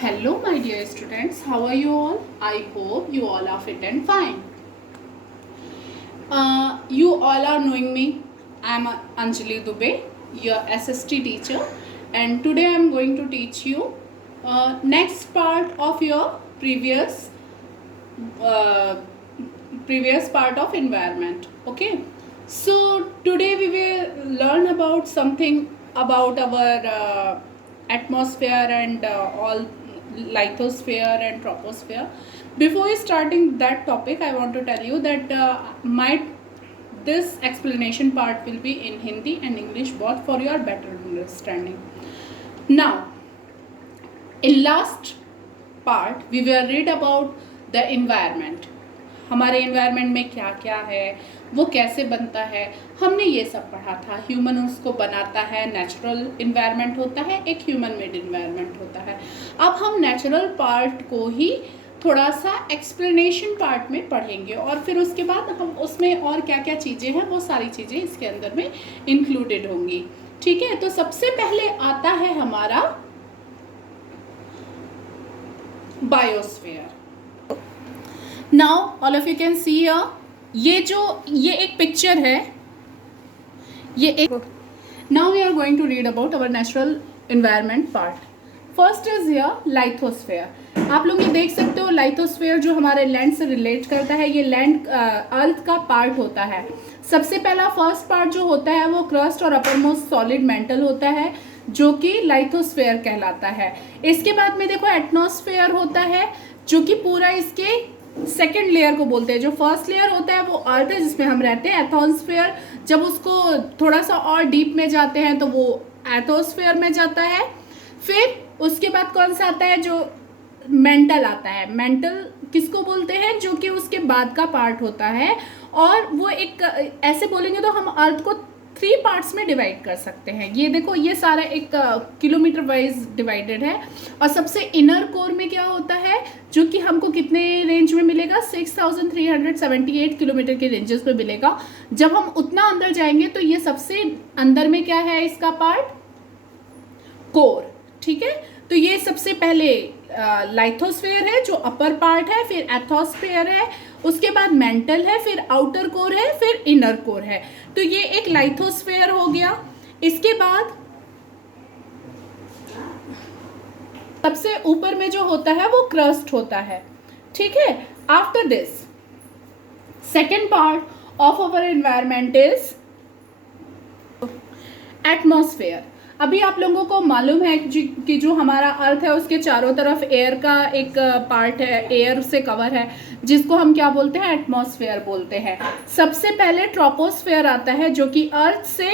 Hello, my dear students. How are you all? I hope you all are fit and fine. You all are knowing me. I am Anjali Dubey, your SST teacher, and today I am going to teach you next part of your uh, previous part of environment. Okay. So today we will learn about something about our atmosphere and all lithosphere and troposphere. Before starting that topic, I want to tell you that this explanation part will be in Hindi and English both for your better understanding. Now, in last part we will read about the environment. हमारे environment में क्या क्या है, वो कैसे बनता है, हमने ये सब पढ़ा था. ह्यूमन उसको बनाता है, नेचुरल इन्वायरमेंट होता है, एक ह्यूमन मेड इन्वायरमेंट होता है. अब हम नेचुरल पार्ट को ही थोड़ा सा एक्सप्लेनेशन पार्ट में पढ़ेंगे और फिर उसके बाद हम उसमें और क्या क्या चीज़ें हैं वो सारी चीज़ें इसके अंदर में इंक्लूडेड होंगी. ठीक है, तो सबसे पहले आता है हमारा biosphere. Now all of you can see ये एक पिक्चर है, ये एक. Now we are going to read about our natural environment part. First is here lithosphere. आप लोग ये देख सकते हो लाइथोस्फेयर जो हमारे लैंड से रिलेट करता है, ये लैंड अर्थ का पार्ट होता है. सबसे पहला फर्स्ट पार्ट जो होता है वो क्रस्ट और अपर मोस्ट सॉलिड मेंटल होता है जो कि लाइथोस्फेयर कहलाता है. इसके बाद में देखो एटमॉस्फेयर होता है जो कि पूरा इसके सेकेंड लेयर को बोलते हैं. जो फर्स्ट लेयर होता है वो अर्थ है जिसमें हम रहते हैं. एथमॉस्फेयर जब उसको थोड़ा सा और डीप में जाते हैं तो वो एथोस्फेयर में जाता है. फिर उसके बाद कौन सा आता है, जो मेंटल आता है. मेंटल किसको बोलते हैं, जो कि उसके बाद का पार्ट होता है. और वो एक ऐसे बोलेंगे तो हम अर्थ को 3 पार्ट्स में डिवाइड कर सकते हैं. ये देखो ये सारा एक किलोमीटर वाइज डिवाइडेड है. और सबसे इनर कोर में क्या होता है जो कि हमको कितने रेंज में मिलेगा, 6378 किलोमीटर के रेंजेस में मिलेगा. जब हम उतना अंदर जाएंगे तो ये सबसे अंदर में क्या है इसका पार्ट, कोर. ठीक है, तो ये सबसे पहले लाइथोस्फेयर है जो अपर पार्ट है, फिर एथोस्फेयर है, उसके बाद मेंटल है, फिर आउटर कोर है, फिर इनर कोर है. तो ये एक लाइथोस्फेयर हो गया. इसके बाद सबसे ऊपर में जो होता है वो क्रस्ट होता है. ठीक है, after this second part of our environment is atmosphere. अभी आप लोगों को मालूम है कि जो हमारा अर्थ है उसके चारों तरफ एयर का एक पार्ट है, एयर से कवर है, जिसको हम क्या बोलते हैं, एटमॉस्फेयर बोलते हैं. सबसे पहले ट्रोपोस्फेयर आता है जो कि अर्थ से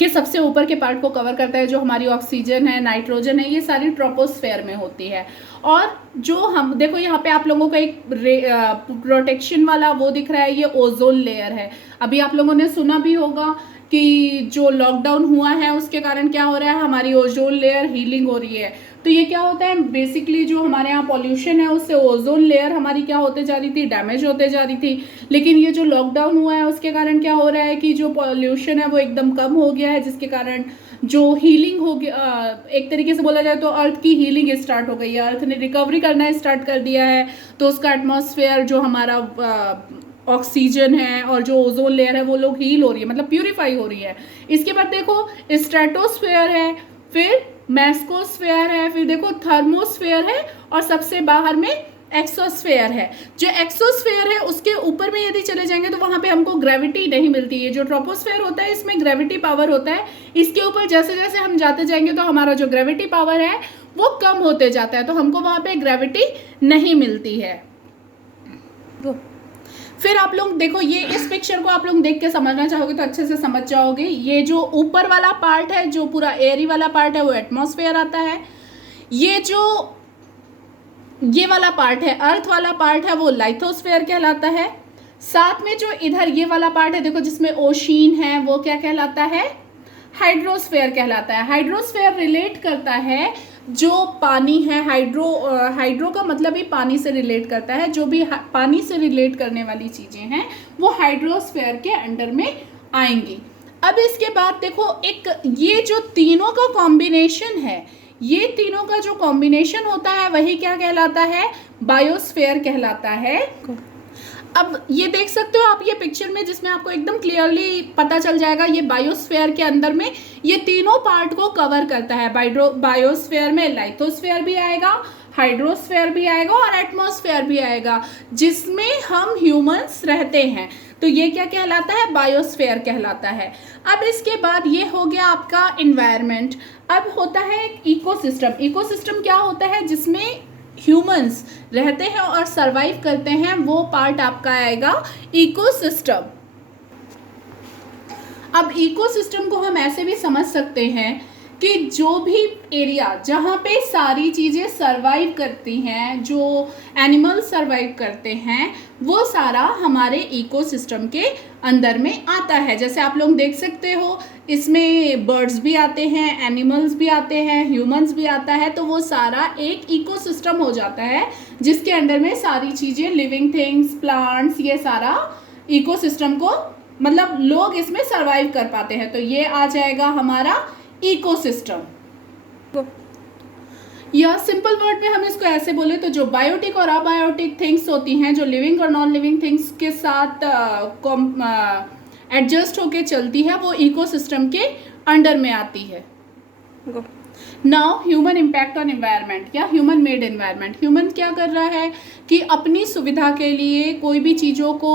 के सबसे ऊपर के पार्ट को कवर करता है. जो हमारी ऑक्सीजन है, नाइट्रोजन है, ये सारी ट्रोपोस्फेयर में होती है. और जो हम देखो यहाँ पे आप लोगों का एक प्रोटेक्शन वाला वो दिख रहा है, ये ओजोन लेयर है. अभी आप लोगों ने सुना भी होगा कि जो लॉकडाउन हुआ है उसके कारण क्या हो रहा है, हमारी ओजोन लेयर हीलिंग हो रही है. तो ये क्या होता है, बेसिकली जो हमारे यहाँ पॉल्यूशन है उससे ओजोन लेयर हमारी क्या होते जा रही थी, डैमेज होते जा रही थी. लेकिन ये जो लॉकडाउन हुआ है उसके कारण क्या हो रहा है कि जो पॉल्यूशन है वो एकदम कम हो गया है, जिसके कारण जो हीलिंग हो गया, एक तरीके से बोला जाए तो अर्थ की हीलिंग स्टार्ट हो गई है. अर्थ ने रिकवरी करना स्टार्ट कर दिया है. तो उसका एटमॉस्फेयर जो हमारा ऑक्सीजन है और जो ओजोन लेयर है वो लोग हील हो रही है, मतलब प्यूरिफाई हो रही है. इसके बाद देखो स्ट्रेटोस्फेयर है, फिर मेसोस्फेयर है, फिर देखो थर्मोस्फेयर है, और सबसे बाहर में एक्सोस्फेयर है. जो एक्सोस्फेयर है उसके ऊपर में यदि चले जाएंगे तो वहां पे हमको ग्रेविटी नहीं मिलती है. जो ट्रोपोस्फेयर होता है इसमें ग्रेविटी पावर होता है. इसके ऊपर जैसे जैसे हम जाते जाएंगे तो हमारा जो ग्रेविटी पावर है वो कम होते जाता है, तो हमको वहां पे ग्रेविटी नहीं मिलती है. फिर आप लोग देखो ये इस पिक्चर को आप लोग देख के समझना चाहोगे तो अच्छे से समझ जाओगे. ये जो ऊपर वाला पार्ट है, जो पूरा एयरी वाला पार्ट है, वो एटमॉस्फेयर आता है. ये वाला पार्ट है, अर्थ वाला पार्ट है, वो लाइथोस्फेयर कहलाता है. साथ में जो इधर ये वाला पार्ट है देखो जिसमें ओशीन है, वो क्या कहलाता है, हाइड्रोस्फेयर कहलाता है. हाइड्रोस्फेयर रिलेट करता है जो पानी है. हाइड्रो का मतलब ही पानी से रिलेट करता है. जो भी पानी से रिलेट करने वाली चीजें हैं वो हाइड्रोस्फेयर के अंडर में आएंगी. अब इसके बाद देखो एक ये जो तीनों का कॉम्बिनेशन है ये तीनों का जो कॉम्बिनेशन होता है वही क्या कहलाता है, बायोस्फीयर कहलाता है। अब ये देख सकते हो आप ये पिक्चर में, जिसमें आपको एकदम क्लियरली पता चल जाएगा ये बायोस्फीयर के अंदर में ये तीनों पार्ट को कवर करता है। बायोस्फीयर में लाइथोस्फीयर भी आएगा, हाइड्रोस्फीयर भी आएगा और एटमॉस्फेयर भी आएगा, जिसमें हम ह्यूमंस रहते हैं। तो ये क्या कहलाता है, बायोस्फीयर कहलाता है। अब इसके बाद ये हो गया आपका इन्वायरमेंट। अब होता है इकोसिस्टम। इकोसिस्टम क्या होता है, जिसमें ह्यूमंस रहते हैं और सरवाइव करते हैं, वो पार्ट आपका आएगा इकोसिस्टम। अब इकोसिस्टम को हम ऐसे भी समझ सकते हैं कि जो भी एरिया जहाँ पे सारी चीज़ें सरवाइव करती हैं, जो एनिमल सरवाइव करते हैं, वो सारा हमारे इकोसिस्टम के अंदर में आता है। जैसे आप लोग देख सकते हो इसमें बर्ड्स भी आते हैं, एनिमल्स भी आते हैं, ह्यूमंस भी आता है, तो वो सारा एक इकोसिस्टम हो जाता है, जिसके अंदर में सारी चीज़ें, लिविंग थिंग्स, प्लांट्स, ये सारा इकोसिस्टम को, मतलब लोग इसमें सरवाइव कर पाते हैं। तो ये आ जाएगा हमारा इकोसिस्टम। या सिंपल वर्ड में हम इसको ऐसे बोले तो जो बायोटिक और अबायोटिक थिंग्स होती हैं, जो लिविंग और नॉन लिविंग थिंग्स के साथ एडजस्ट होके चलती है, वो इकोसिस्टम के अंडर में आती है। Now human impact on environment या ह्यूमन मेड एनवायरनमेंट। ह्यूमन क्या कर रहा है कि अपनी सुविधा के लिए कोई भी चीज़ों को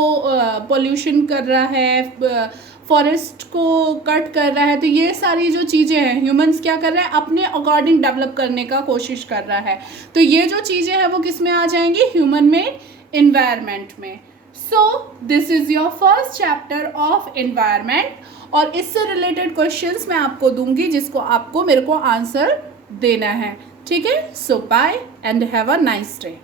पोल्यूशन कर रहा है, फॉरेस्ट को कट कर रहा है, तो ये सारी जो चीज़ें हैं ह्यूमंस क्या कर रहा है, अपने अकॉर्डिंग डेवलप करने का कोशिश कर रहा है। तो ये जो चीज़ें हैं वो किस में आ जाएंगी, ह्यूमन मेड एनवायरनमेंट में। So this is your first chapter of environment, और इससे रिलेटेड क्वेश्चंस मैं आपको दूंगी, जिसको आपको मेरे को आंसर देना है। ठीक है, so bye and have a nice day.